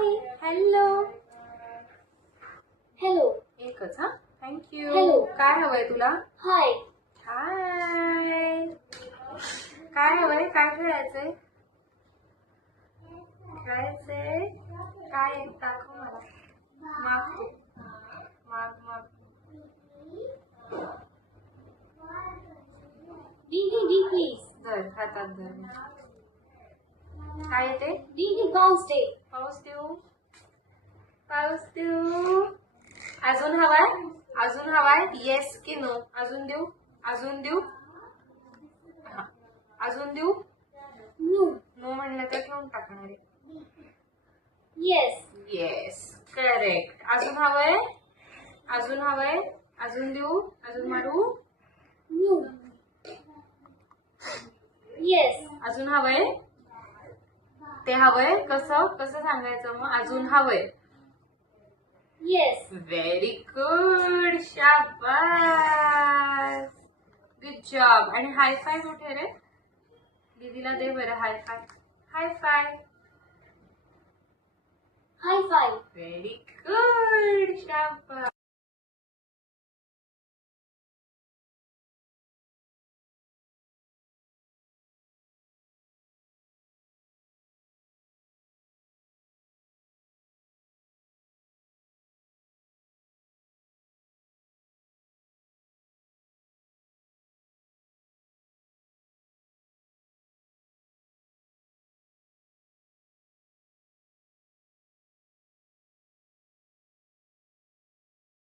हाय. Hello. Hello. एकच हा. Thank you. Hello. काय हवंय तुला? हाय. हाय. काय हवंय? काय खेळायचंय? खेळायचंय काय? दाखव मला. माग तू. माग. D please. धर हातात धर. काय येते? डी पाऊस दे. पाऊस देऊ. अजून हवाय? येस की नो? अजून देऊ? हा. अजून देऊ? नो म्हणलं तर ठेवून टाकणार आहे. Yes correct. अजून हवंय? अजून देऊ? अजून मारू? येस. अजून हवंय? ते हवंय कसं सांगायचं मग? अजून हवंय. येस. Very good. शाबास. Good job. आणि हाय फाय कुठे रे? दीदीला दे बरं हाय फाय. Very good. शाबास.